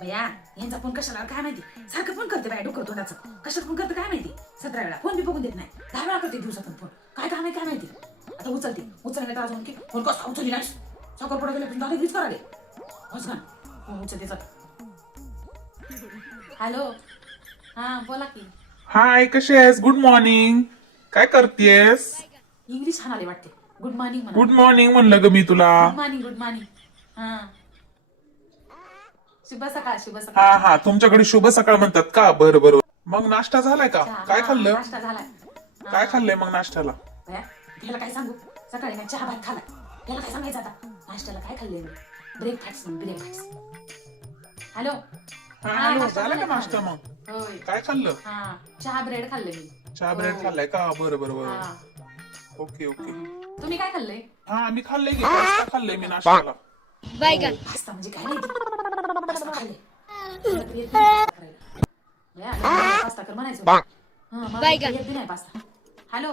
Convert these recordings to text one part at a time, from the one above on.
भैया यांचा फोन कशाला काय माहिती, सारखं फोन करते बाय डोकं तोंडाचं. कशाला फोन करते काय माहिती, 17 वेळा फोन बी बघून देत नाही, 10 वेळा करते दिवसातून फोन. काय काम आहे काय माहिती. आता उचलते उचलले तर अजून की फोन कसा उचलली नाहीस, साखरपुडा गेले पण दादा गीच कराले हसगान फोन उचलते. चल हॅलो, हा बोला की. हाय, कशी आहेस? Good morning. काय करतेस? इंग्लिश छान वाटते. गुड मॉर्निंग म्हणा. गुड मॉर्निंग म्हणलं ग मी तुला. Good morning good morning. हा शुभ सकाळ शुभ सकाळ. हा हा, तुमच्याकडे शुभ सकाळ म्हणतात का? बरं बरं. मग नाश्ता झालाय का? काय खाल्लं? नाश्ता झालाय. काय खाल्लंय मग नाश्त्याला? भैया त्याला काय सांगू, सकाळी ना चहा भात खाला. त्याला काय सांगायचं आता, नाश्त्याला काय खाल्लंय मी? Breakfast breakfast. हॅलो हा हॅलो, झाला का नाश्ता मग? होय. काय खाल्लं? हा चहा ब्रेड खाल्ले मी. चहा ब्रेड खाल्लाय का? बरं बरं हा. बरं. Okay okay. तुम्ही काय खाल्लंय? हा मी खाल्लंय की, पास्ता खाल्लंय मी नाश्त्याला. पास्ता म्हणजे काय माहिती. पास्ता खाल्ले. मला तर येत नाही पास्ता करायला. भैया, मला पास्ता कर म्हणायचं. हा मला तर येत नाही पास्ता. हॅलो,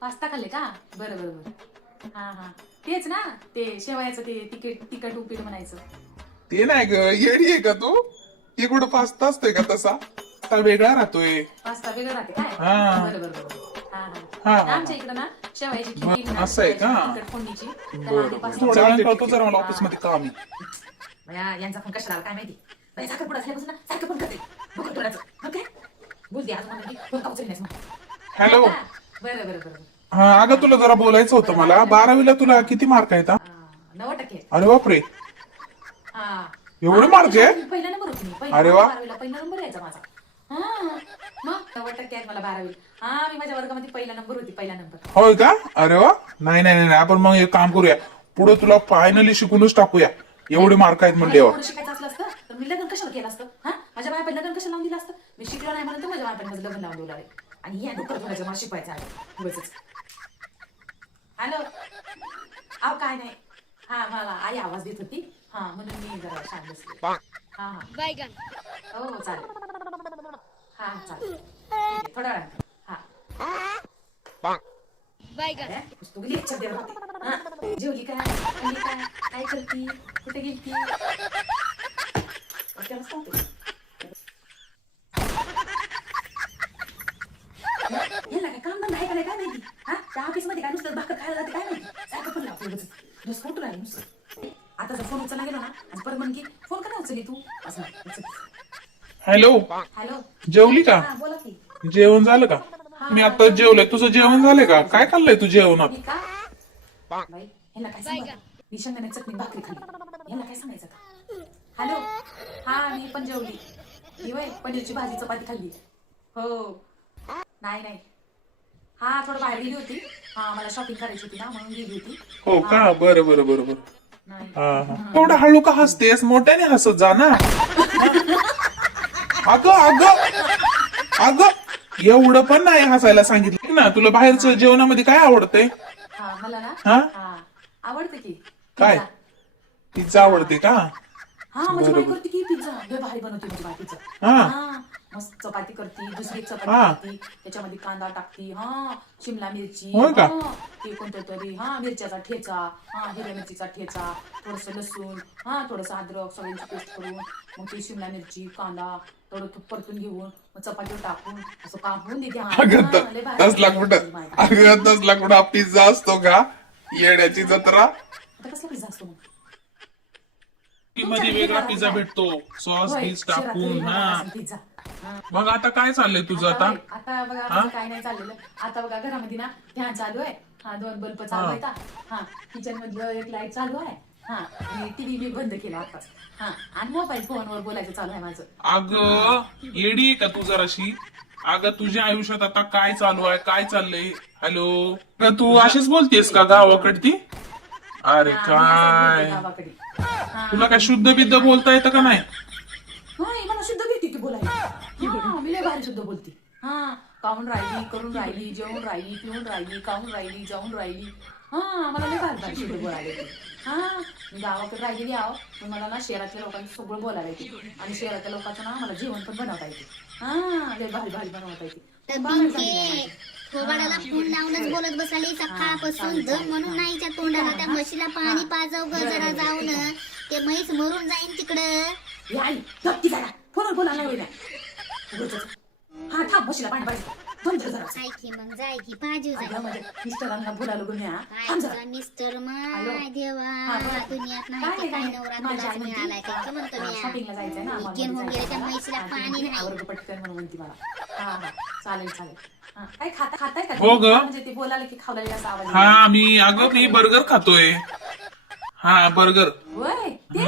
पास्ता खाल्ले का? बरं बरं बरं. हा हा तेच ना, ते शेवयाचं ते तिखट उपीट म्हणायचं. ते नाही ग, येडी आहे का तू? हे कुठं पास्ता असतोय का तसा? आता वेगळा राहतोय. पास्ता वेगळं राहते काय? हा. बरं बरं बरं. हा हा, हा हा. आमच्या इकडं ना शेवयाची खीर बरं, म्हणा, असं आहे का? तिखट फोडणीची, त्याला बरं आधी बरं. पास्ता. थोड्या वेळाने कळतो जरा मला ऑफिस मध्ये काम आहे. भैया यांचा फोन कशाला आला काय माहिती. बाई साखरपुडा झाल्यापासून ना सारखं फोन करते डोकं तोडायचं. ओके बोलते आज म्हणून की फोन का उचलली नाहीस म्हणून. हॅलो. बरं बरं बरं. हा अगं, तुला जरा बोलायचं होतं मला. 12वीला तुला किती मार्क आहेत? 90%. अरे बापरे, हा एवढे मार्क आहे? पहिला नंबर होती मी. अरे वा. 12वीला पहिला नंबर यायचा माझा. हा मग 90% आहेत मला 12वी. हा मी माझ्या वर्गामध्ये पहिला नंबर होती, पहिला नंबर. होय का? अरे वा. नाही नाही नाही, आपण मग एक काम करूया, पुढे तुला फायनली शिकूनच टाकूया. एवढे मार्क आहेत म्हणल्यावर. एवढं शिकायचं असलं असतं तर मी लग्न कशाला केलं असतं. हा माझ्या बाया लग्न कशाला लावून दिलं असतं. मी शिकलो नाही म्हणून तर माझ्या बापाने माझं लग्न लावून दिलं आहे. आणि या डोक्यात माझ्या मला शिकवायचं आहे उगाचच. हॅलो, अहो काय नाही. हा मला आई आवाज देत होती, हा म्हणून मी जरा शांत बसले. हा हा हो हो चालेल. हा चालेल ठीक आहे, थोड्या वेळाने. हा तू गेली इच्छा देत होती. हा जेवली काय खाल्ली काय काय करती कुठे गेलती. त्याला सांगते याला काय काम धंदा आहे का नाही काय माहिती. हा त्या ऑफिस मध्ये काय नुसतं भाकर खायला जाते काय माहिती. सारखं पण लावतो नुसतं फोटो आहे नुसतं. आता जर फोन उचलला गेलो ना आणि परत म्हण की फोन का नाही उचलली तू असं. हॅलो, हॅलो जेवली का? हा बोला की. जेवण झालं का? मी आता जेवलंय. तुझं जेवण झालंय का? काय खाल्लंय तू जेवणात? मी का बाई ह्याला काय सांगायचं. मी शेंगदाण्याची चटणी भाकरी खाल्ली. ह्याला काय सांगायचं का? हॅलो, हा मी पण जेवली. ही वय पनीरची भाजी चपाती खाल्ली. हो नाही नाही, हा थोडं बाहेर गेली होती. हा मला शॉपिंग करायची होती ना म्हणून गेली होती. हो का? बरं बरं बरं बरं. नाही हा हा. एवढं हळू का हसतेस? मोठ्याने हसत जा ना. अगं अगं अगं, एवढं पण नाही हसायला सांगितलं ना. तुला बाहेरचं जेवणामध्ये काय आवडतंय? हा मला ना हा? हा आवडते की. काय? पिझ्झा. पिझ्झा आवडते का? हा माझी बाई करते की पिझ्झा. लय भारी बनवते माझी बाई पिझ्झा. हा. हा मस्त चपाती करती, दुसरी एक चपाती हा. करती, त्याच्यामध्ये कांदा टाकती. हा शिमला मिरची. होय का? हा, ते कोणतं तरी हा मिरच्याचा ठेचा, हा हिरव्या मिरचीचा ठेचा, थोडस लसूण, हा थोडस अद्रक सगळ्यांची पेस्ट करून मग ती शिमला मिरची कांदा थोडं परतून घेऊन मग चपातीवर टाकून असं कापून देते. अगं तसला कुठं, अगं तसला कुठं पिझ्झा असतो का? येड्याची जत्रा. आता कसला पिझ्झा असतो मग? मध्ये वेगळा पिझ्झा भेटतो, सॉस बीस टाकून. हा पिझ्झा. मग आता काय चाललंय तुझं आता? आता बघा माझं काय नाही चाललेलं. आता बघा घरामध्ये ना फॅन चालू आहे. हा 2 बल्ब चालू आहेत. हा किचन मधलं एक लाईट चालू आहे. हा आणि टीव्ही मी बंद केला आताच. हा आणि मोबाईल फोनवर बोलायचं चालू आहे माझं. अगं येडी आहे का तू जराशी? अगं तुझ्या आयुष्यात आता काय चालू आहे, काय चाललंय? हॅलो, तू अशीच बोलतेस का गावाकडती? अरे हा, मी असंच काय, बोलते गावाकडे. हा, तुला काय शुद्ध बिद्ध बोलता येतं का नाही? होय, मला शुद्ध भेटते की बोलायला. हा, मी लय भारी शुद्ध बोलते. हा काहून राहिली, करून राहिली, जेवून राहिली, पिऊन राहिली, काहून राहिली, जाऊन राहिली. हा मला लय भारी शुद्ध बोलायला येते. हा मी गावाकडे राहिलेली आहो पण मला ना शहरातल्या लोकांचं सगळं बोलायला येते. आणि शहरातल्या लोकांचं ना मला जेवण पण बनवता येते. हा लय भारी भारी बनवता येते. थोबाडाला फोन लावूनच बोलत बसाली सकाळपासून दम म्हणून नाहीच्या तोंडाला. त्या म्हशीला पाणी पाजव ग जरा जाऊन, ते म्हैस मरून जाईन तिकडं. हे आई धक्की झाला फोनवर बोलायला नाही उगाचच. हा थांब बशीला पाणी पाहिजे थांब जरा काय की मग जाय की पाजू जाय अगं, माझ्या मिस्टरांना बोलायला गुन्हे काय थांब जरा तुझा मिस्टर माय हॅलो. देवा हा, बोला. दुनियात नाही काय तर काय नाही, नवरा माझी आई तुलाच म्हणती, मिळालाय काय का म्हणतो मी शॉपिंगला जायचंय ना वीकेंड होऊन गेले त्या म्हैसीला हा, ती पाणी म्हणती, नाही आवर्ग पटकन म्हणून म्हणती मला हा चालेल चालेल हा, काय खाताय का हो ग. म्हणजे ते बोलायला की खावला असा आवाज हा मी बर्गर खातोय. हा बर्गर. होय ते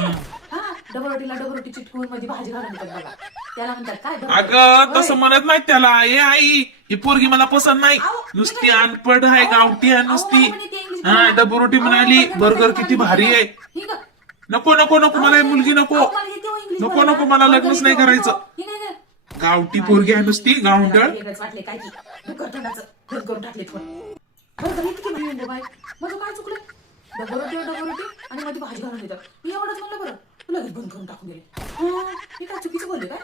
हा डबरोटीला डबरोटी चिटकून मध्ये भाजी घालून देतात बघा त्याला म्हणतात काय burger? अगं होय. तसं म्हणत नाही त्याला. ए आई ही पोरगी मला पसंत नाही. अहो, नुसती मी काय- अनपढ आहे, गावठी आहे अहो, नुसती. मला म्हणे ते इंग्लिश हा बोला. डबरोटी अहो, म्हणाली बर्गर मला किती भारी आहे. ही गं. नको नको नको मला ही मुलगी नको. अहो, मला येते हो इंग्लिश नको बोलायला. नको मला burger लग्नच नाही येते हो. करायचं. ही काय गं? गावठी पोरगी आहे नुसती गावंढळ. वेगळंच वाटले काय की डुक्कर तोंडाचं घर करून टाकले फोन बरं इतकी म्हणजे बाई माझं काय चुकलं डबरोटी आणि मध्ये भाजी घालून देतात मी एवढंच म्हणलं बरं लगेच बंद करून टाकून दिले हे काय चुकीचं बोलले काय